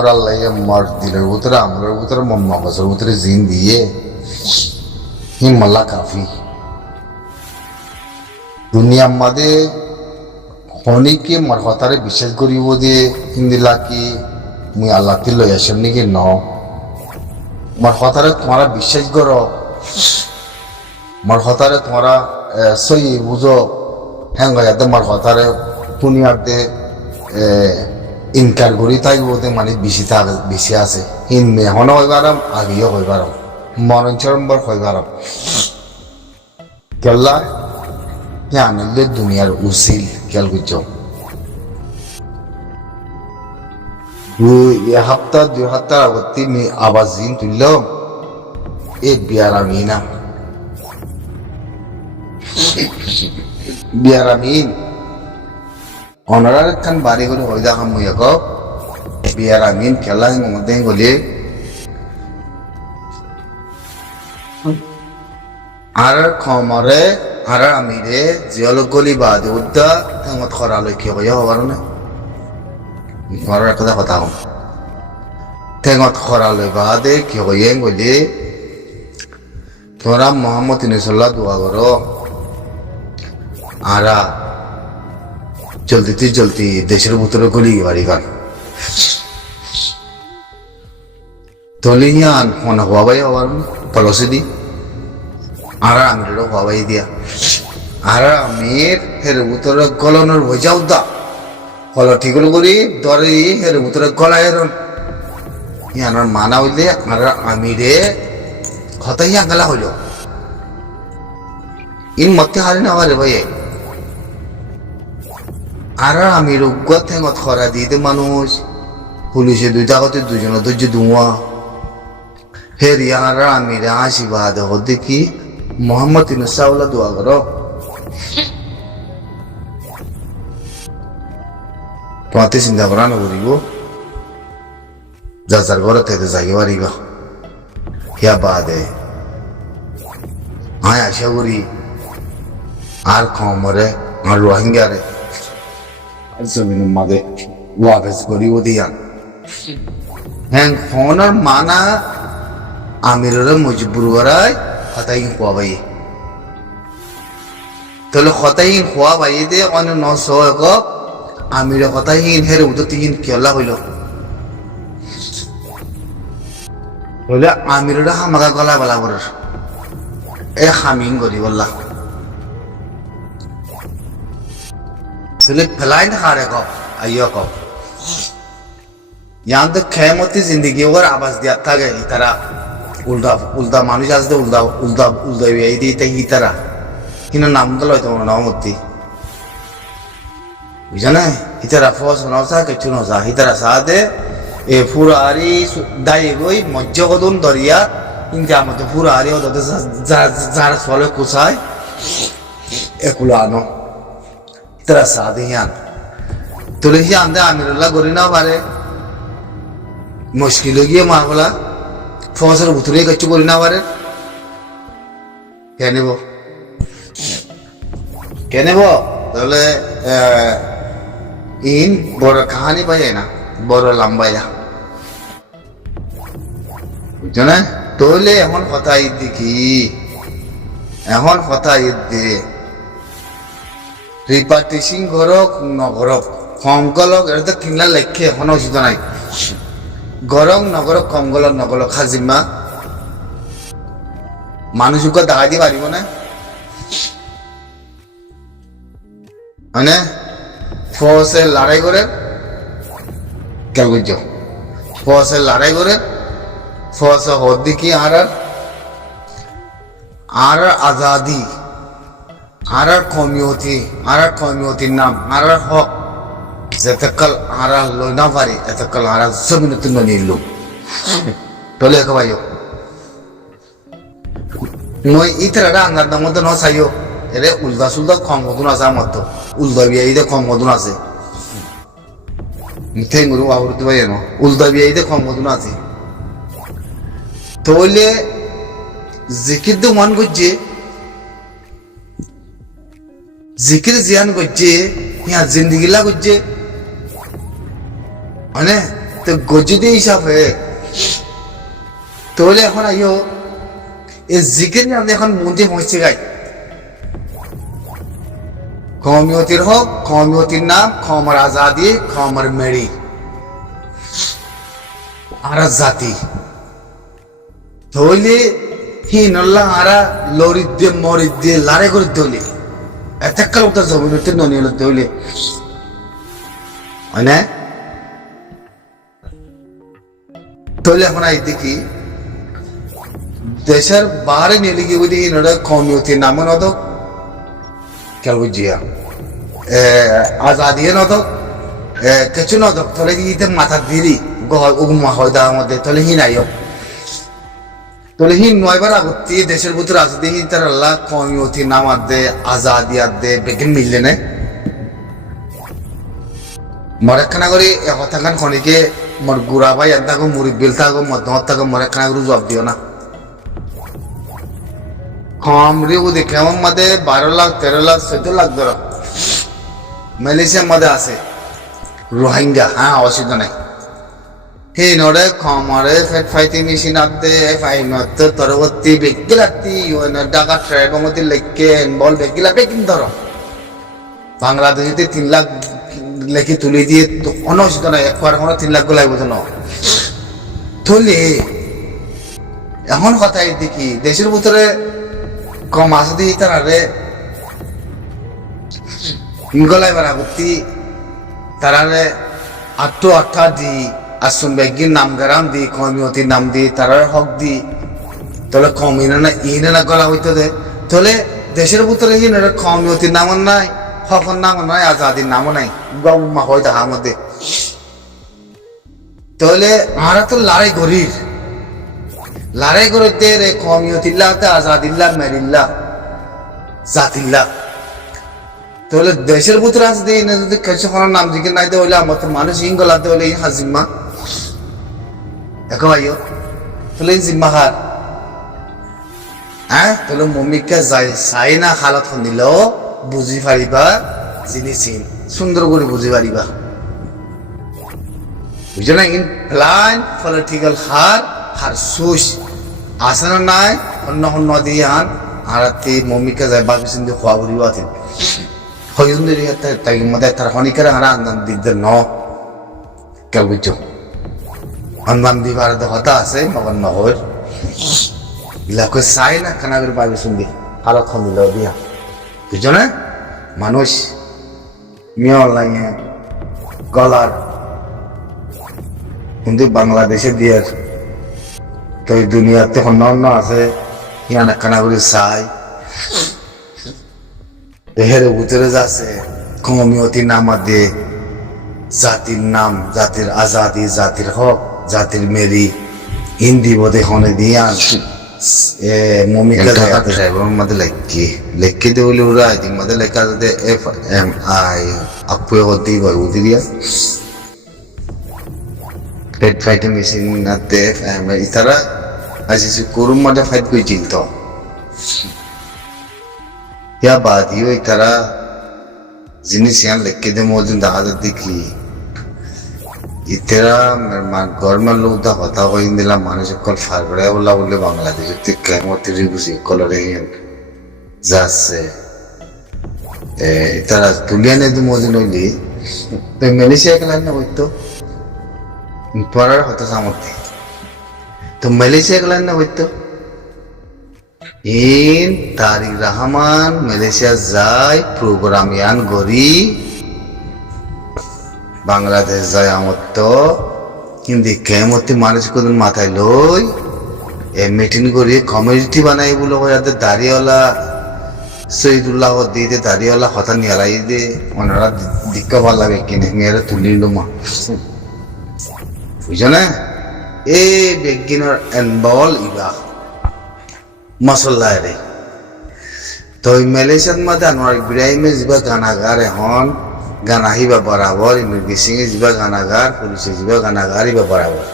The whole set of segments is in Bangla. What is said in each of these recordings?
और अल्लाह मर दिलेर ভিতরে আমলের ভিতরে মন মগজের ভিতরে জিন দিয়ে হিমল্লা কাফি দুনিয়ার মাঝে হনিকে মার হতারে বিশ্বাস করিব যে হিন্দিলা কি মুই আল্লাহ তি লই আসেন নাকি ন মার হতারে তোমরা বিশ্বাস করো মার হতারে তোমরা সই বুঝো হ্যাঁ গায়াতে মার হতারে দুনিয়াতে ইনকার করি তাই বলতে মানে বেশি আছে ইন মেহনও হইবারাম আগেও হইবারাম মরণচরম্বর হইবারাম কেল্লা আনন্দের দুনিয়ার উচিল খেয়াল করছ দুই সপ্তাহ আগতে আবার জিন তুলল এ বিয়ার আমিনা বিয়ার আমিন অনারার খান বাড়ি করে হয়ে দেখা মুই এক বিয়ার আমিন খেলা মধ্যে গলি আর খমরে আর আমিরে জিয়ল গলি বাদে উদ্দা তেমত খরা লক্ষ্য হইয়া হবার না ঘরের একটা কথা হম তেমত খরা লই বাদে কি হইয়ে গলি তোরা মোহাম্মদ ইনসাল্লাহ দোয়া করো আরা চলতি দেশের ভিতরে গলি বাড়ি গান তলিয়ান মনে হওয়াই হওয়ার পলসে দি আর আমিরেরও হওয়াই দিয়া আর আমির হের ভিতরে গলনের ভজাও দা কল ঠিক করি দরে হের ভিতরে গলায় ইয়ানোর মানা হইলে আর আমিরে হতাই আঙ্গালা হইল ইন মতে হারি না হওয়ারে ভাই আর আমির উগ্র ঠেঙত খরা দিতে মানুষ পুলিশে দুইটা হতে দুজনের ধৈর্য ধোঁয়া হের আর আমিরে আশীর্বাদ হতে কি মোহাম্মদ ইনসাউল্লাহ দোয়া করো তোমাতে চিন্তা করা নকরিব যার ঘরে থেকে যাইতে পারিব ইয়া বাদে আয় আশা করি আর খমরে আর রোহিঙ্গারে জমিনের মাঝে ওয়াবেজ করিব দিয়ান হ্যাঁ ফোনের মানা আমিরের মজবুর করায় হতাই খোয়া ভাই তাহলে হতাই খোয়া ভাই দে অন্য নশ এক আমিরে হতাই হেরে উঠো তিন কেলা হইল হইলে আমিরের হামাকা গলা বলা বলার এ হামিং করি বললা তাহলে ফেলাই না হারে কপ আইয় কপ ইয়ান তো খেমতি জিন্দগি ওর আবাস দিয়া থাকে তারা উল্টা মানুষ আসতে উল্টা এই দিয়ে তাই ইতারা কিন্তু নাম তো লয় তোমার নমতি বুঝা না ইতারা ফস নসা কিছু নসা ইতারা সাদে এ ফুরারি দায়ে গই মজ্জ কদন দরিয়া কিন্তু আমাদের ফুরারি ওদের যার ফলে কুসায় এগুলো আনো ইতারা সাদে হিয়ান তোলে হিয়ান দে আমিরুল্লাহ করি না পারে মুশকিল গিয়ে মা বলা ফসলের ভিতরে কিছু করি না পারে কে নেব তাহলে ইন বড় কাহানি পাই না বড় লম্বাইয়া বুঝছো না তাহলে এখন কথা ঈদ দেখি এখন কথা ঈদ দে রিপার্টিশন করক নগরক সংকলক এটা তো কিনলা লেখে এখনো উচিত নাই গরম নগরক কমগলক নগলক খাজিমা মানুষকে দেখা দিয়ে পারিব না মানে ফসে লড়াই করে কেন বুঝছো ফসে লড়াই করে ফসে হদ্দি কি আর আজাদি আর কমিউনিটির নাম আর হক যেতকাল আর লই না পারি এতকাল আর জমিন তুল নিল টলে এক ভাইও মই ইতরাটা আঙ্গার দাম মতো ন চাইও এরে উল্টা সুলটা কম মতন আছে আমার তো উল্টা বিয়ে কম মতন আছে ঠেঙ্গুরু আবরতে ভাই ন উল্টা বিয়ে কম মতন আছে তাহলে জিকির তো মন করছে জিকির জিয়ান করছে ইয়া জিন্দগিলা করছে মানে তো গজিদে হিসাবে তাহলে এখন আইও এই জিকির আমি এখন মন্দির পৌঁছে গাই কমিয়তির হোক কমিয়তির নাম খমর আজাদি খমর মেরি আর জাতি ধইলে হিনল্লা আরা লরিদ দিয়ে মরিদ দিয়ে লারে করে ধইলে এতকাল উত্তর জমিন হতে ননি হলো ধইলে হয় না ধইলে এখন আই দেখি দেশের বাইরে নিয়ে গিয়ে বুঝি হিনরা কমিয়তির নাম নদক কেন বুঝিয়া আজাদি নদক কিছু নদক তাহলে ইতে মাথা দিলি উগুমা হয় দার মধ্যে তাহলে হি নাই তাহলে হি নয়বার আগতি দেশের ভিতরে আজাদি হি তার আল্লাহ কমিয়তি নামাত দে আজাদি দে বেগিন মিললে না মরেখানা করে হতাখান খনিকে মোর গুড়া ভাই এদাগো মুরিবিল থাকো মধ্যমত থাকো মরেখানা করে জবাব দিও না কমরে ও দেখে আমার মধ্যে 12 লাখ 13 লাখ 14 লাখ ধরো মালয়েশিয়ার মধ্যে আছে রোহিঙ্গা হ্যাঁ অসুবিধা নাই হে নরে কমরে ফেট ফাইটিং মেশিন আদে ফাইনত তরবর্তী বেগিলাতি ওনা ঢাকা ট্রাইব মধ্যে লেখকে বল বেগিলা বেগিন ধরো বাংলাদেশে 3 লাখ লেখি তুলে দিয়ে তো অনসুবিধা নাই একবার কোনো 3 লাখ গোলাই বোঝো না থলে এখন কথাই দেখি দেশের ভিতরে কম আছে দিই তারারে গলায় বাড়া করতি তারারে আটটা দি আসুন বেগির নাম গারাম দি কমিয়তির নাম দি তারার হক দি তাহলে কমিনা না ইনে না গলা হইতে দে তাহলে দেশের ভিতরে ইনে কমিয়তির নামও নাই হকর নামও নাই আজাদির নামও নাই গম্মা হয় তাহার মধ্যে তাহলে আমরা তো লড়াই করতে রে কমিয়তিল্লাহ আজাদিল্লাহ মেরিল্লাহ জাতিল্লাহ তাহলে দেশের ভিতরে আছে দিয়ে যদি কিছু কোনো নাম জিজ্ঞেস নাই হইলে আমার তো মানুষ ইঙ্গলাতে হলে হাজিম্মা এখন আইও তাহলে জিম্মা হার হ্যাঁ তাহলে মমিকা যাই চাই না হালত শুনিল বুঝি পারিবা জিনিস সুন্দর করে বুঝি পারিবা বুঝছো না ইন প্লান পলিটিক্যাল হার সুস আছে না নাই অন্য দিয়ে আন আর মমিকা যায় বাকি চিন্তা খোয়া বুড়িও আছেন হইন্দিরি তাই মধ্যে তার হনিকার হারা আন্দান দিতে ন কেউ বুঝছো আন্দান দিবার হতা আছে মগন নহর ইলাকে চাই না খানা করে পাবি শুনবি হালত খন্দিল দিয়া বুঝছো না মানুষ মিয়া লাগে গলার কিন্তু বাংলাদেশে দিয়ার তো এই দুনিয়াতে অন্য আছে ইয়ানা খানা করে চাই দেহের ভিতরে যাচ্ছে কমিয়তি নাম দিয়ে জাতির নাম জাতির আজাদি জাতির হক জাতির মেরি হিন্দি বোধে হনে দিয়ে মমিকা ঢাকাতে সাহেবের মধ্যে লেখকে দিয়ে বলে ওরা আই থিঙ্ক মধ্যে লেখা যাতে FMI আপুয়ে হতেই হয় উদিরিয়া পেট ফাইটিং মেশিন নাতে FMI তারা আসিস করুম মধ্যে ফাইট করে চিনত या बात ही हुई तरह जिन्हें सियान लिख के दे मौजूद दादा दिखी इतना गवर्नमेंट लोग दा होता हो इन दिला माने से कल फार बड़े बोला बोले बांग्लादेश ते क्या मोती रिबुसी कलर है जासे इतना दुनिया ने तो मौजूद नहीं ली तो मलेशिया के लाने वो तो तुम्हारा होता सामर्थ्य तो मलेशिया के लाने वो तो in Tariq Rahman Malaysia যায় প্রোগ্রাম ইয়ান গরি বাংলাদেশ যায় আমত কিন্তু কেমতি মানুষ কোন মাথায় লই এ মিটিং করি কমিউনিটি বানাই বলে ওদের দাড়িওয়ালা শহীদুল্লাহ দিতে দাড়িওয়ালা হতা নিয়ালাই দে ওনারা দিক্ক ভালো লাগে কিনে মেয়েরা তুলিল মা বুঝছো না এই বেগিনার এনবল ইবা মশলা রে তো মালয়েশিয়ার মধ্যে আনোয়ার ইব্রাহিমে যা গানাগার এখন গান আহিবা বরাবর ইমিগ্রেশন যা গানাগার পুলিশে যা গানাগার ইবা বরাবর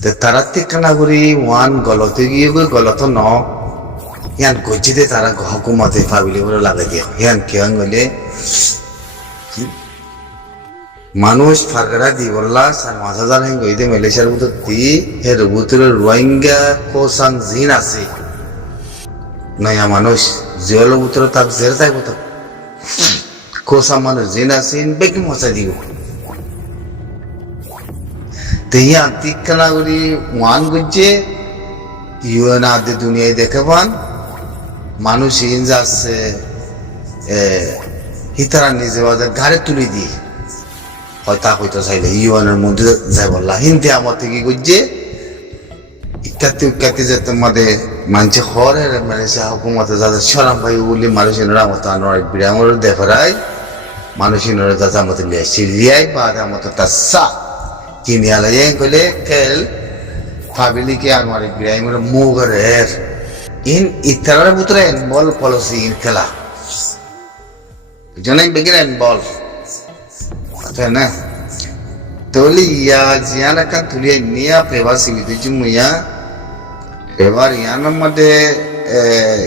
তো তারাতে কানাগুড়ি ওয়ান গলতে গিয়ে গলত ন ইয়ান গজিতে তারা হুকুমতে ভাবিলে বলে লাগে দিয়ে ইয়ান কেন গলে মানুষ ফারগারা দি বললা 5,000 হেন গইতে মালয়েশিয়ার ভিতর দি এর ভিতরে রোহিঙ্গা কোসাং জিন আছে নয়া মানুষ জিওলো ভিতরে তাক জের যাইব তো কোসাং মানুষ জিন আছে বেকি মজা দিব তেহিয়া তিকনা করি ওয়ান গুজে ইউএন আদে দুনিয়ায় দেখে পান মানুষ ইন যাচ্ছে হিতারা নিজে বাজার ঘাড়ে তুলে দিয়ে হয়তো হয়তো চাইলে ইউএনের মধ্যে যাই বললা হিন্দি আমার থেকে গুজে ইত্যাদি যে তোমাদের মানছে হরে মেরেছে হুকুমতে যাদের সরাম ভাই বলি মানুষেরা মতো আনোয়ার বিরামর দেখারাই মানুষেরা যাতে আমাদের লিয়াইছি লিয়াই বা আমাদের তার সা কিনে আলাই কইলে কেল ফাবিলিকে আনোয়ার বিরামর মুগরের ইন ইত্যাদার ভিতরে বল পলিসি ইন খেলা জনাই বেগিন বল আচ্ছা না তলি ইয়া জিয়ান kan tuliya niya pewa simiti jumuya pewa yana made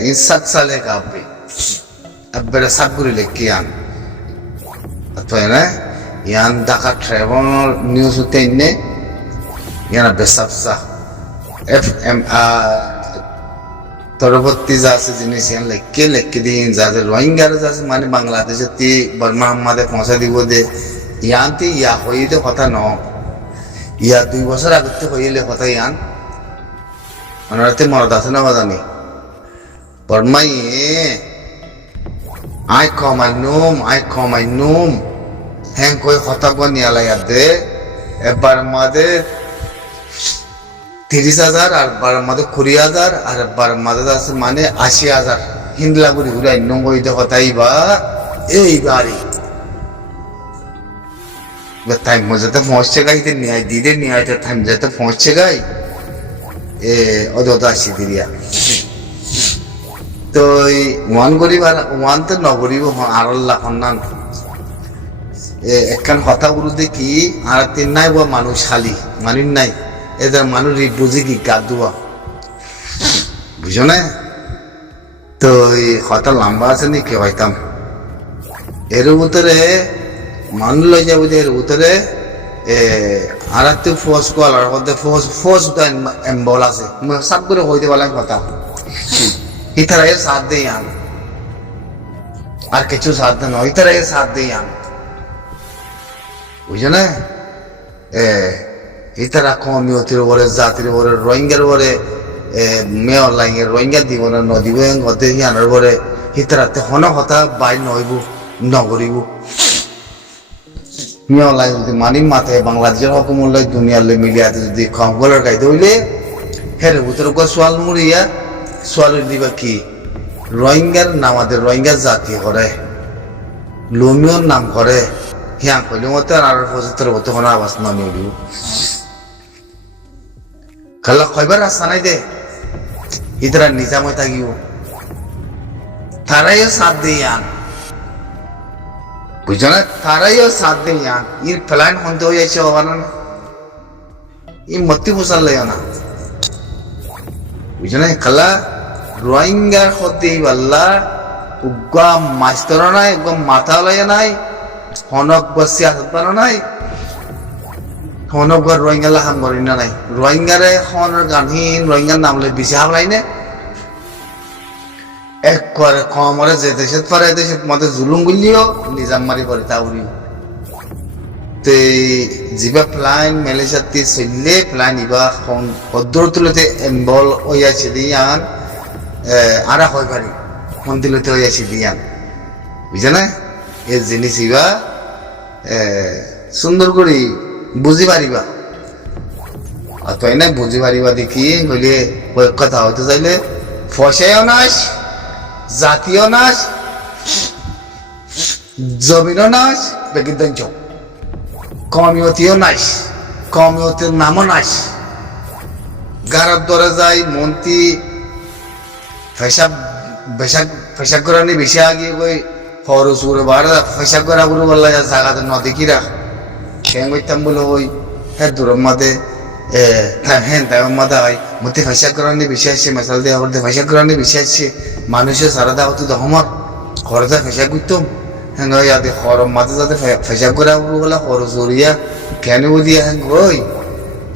insak sale kape abbera saburi lekian atwa na yan daka travel news utenne yana besapsa তরবর্তী যাচ্ছে জিনিস লেখকে দিন যাদের রোহিঙ্গার যাচ্ছে মানে বাংলাদেশের তি বর্মা আমাদে পৌঁছা দিব দে ইয়ানতে ইয়া হইতে কথা ন ইয়া 2 বছর আগতে হইলে কথা ইয়ান অনারতে মরদ আছে না বাজানি বর্মাই আই কমাই নুম হ্যাং কই কথা গো নিয়ালাই আদে এবার মাদে 30,000 আর বার মাদে 20,000 আর বার মাদে আছে মানে 80,000 হিন্দলা গুড়ি ঘুরাই নঙ্গইতে কথাই বা এই বাড়ি টাইম মজাতে পৌঁছছে গাই ন্যায় দিদে ন্যায়টা টাইম যেতে পৌঁছছে গাই অদতা আসি দিরিয়া তো ওয়ান গরিব আর ওয়ান তো নগরিব আরল্লা সন্ধান একখান কথা বলতে কি আর 3 নাই বা মানুষ খালি মানিন নাই এদের মানুষ বুঝি কি গাদুয়া বুঝো না তো কথা লম্বা আছে নি কে হইতাম এর ভিতরে মানুষ লই যাবো যে এর ভিতরে আর একটু ফোর্স কলার মধ্যে ফোর্স এম্বল আছে সব করে হইতে পারলাম কথা ইতারা এর সাথ দেই আন আর কিছু সাথ দেন ইতারা এর সাথ দেই আন বুঝো না ইতারা কমিউনিটির উপরে জাতির উপরে রোহিঙ্গার উপরে মেয়র লাইন রোহিঙ্গা দিব না নদীব গতে হিয়ানোর উপরে ইতারাতে হন কথা বাই নইব নগরিব মেয়র লাইন যদি মানি মাথায় বাংলাদেশের হকুমুল্লাহ দুনিয়ার মিলিয়াতে যদি খবরের গাইতে হইলে হের ভিতরে সোয়াল মুড়িয়া সোয়াল দিবা কি রোহিঙ্গার নামাদের রোহিঙ্গা জাতি করে লোমিওর নাম করে হিয়াং কইলে মতো আর 75 বছর কোনো আওয়াজ নামি উঠিব খালা কয়বার রাস্তা নাই দে ইতরা নিজামে থাকিব তারাইও সাথ দেই আন বুঝছো না তারাইও সাথ দেই আন ইর প্ল্যান হতে হয়ে যাচ্ছে হবার না ই মতি পোষার লাগে না বুঝছো না খালা রোহিঙ্গার হতে পাল্লা উগা মাস্তর নাই উগা মাথা লাগে নাই হনক বসে আসবার নাই হনক রোহিঙ্গা লাহাম করি না নাই রোহিঙ্গারে হনের গানহীন রোহিঙ্গার নামলে বেশি হাবলাই না এক করে কমরে যে দেশে পারে দেশে মধ্যে জুলুম গুলিও নিজাম মারি করে তাউরিও তে জিবা প্লান মালয়েশিয়াতে চললে প্লান ইবা হদ্দর তুলতে এম্বল হইয়াছে দিয়ান আরা হয় পারি মন্দিরতে হইয়াছে দিয়ান বুঝে না এই জিনিস ইবা সুন্দর করে বুঝি পারিবা আর তাই না বুঝি পারিবা দেখি হইলে কথা হইতে চাইলে ফসাইও নাস জাতীয় নাস জমিনও নাস বেকিন চোখ কমিউনিটিও নাস কমিউনিটির নামও নাস গারব ধরে যায় মন্ত্রী ফেসাক করানি বেশি আগে কই খরচ করে বার ফেসাক করা করে বললা জায়গাতে নদী কিরা কেন করতাম বলে ওই হ্যাঁ দূরের মাঝে হ্যাঁ তাই মাথা হয় মধ্যে ফেসাক করানি বেশি আসছে মেশাল দেওয়া করতে ফেসাক করানি বেশি আসছে মানুষের সারা দেওয়া হতো দহমত খরচা ফেসাক করতাম হ্যাঁ ইয়াতে হরম মাঝে যাতে ফেসা করে বলে হর জরিয়া কেন দিয়া হ্যাঁ ওই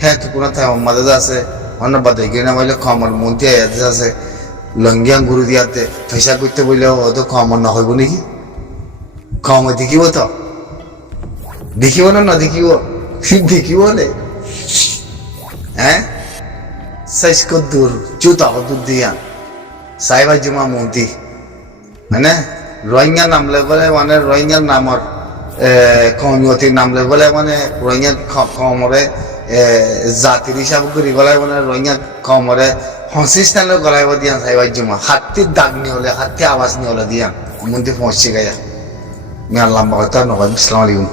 হ্যাঁ তো কোনো থাই মাঝে আছে অন্য বাদে গিয়ে না বলে কমর মন্ত্রী আছে লঙ্গিয়া গুরু দিয়াতে ফেসা করতে বললে অত কমর না হইব নাকি কম দেখিব তো দেখিব না দেখিব দেখিব নে হ্যাঁ সাইজ কদ্দুর জুতা কদ্দুর দিয়া সাইবার জমা মন্ত্রী মানে রোহিঙ্গা নামলে বলে মানে রোহিঙ্গার নামর কমিয়তির নামলে বলে মানে রোহিঙ্গা কমরে জাতির হিসাব করি গলায় মানে রোহিঙ্গা কমরে সংশ্লিষ্টানের গলায় দিয়া সাইবার জমা হাতির দাগ নিয়ে হলে হাতি আওয়াজ নিয়ে হলে দিয়া মন্ত্রী পৌঁছে গায়া আমি আল্লাহ নবাব আসসালামু আলাইকুম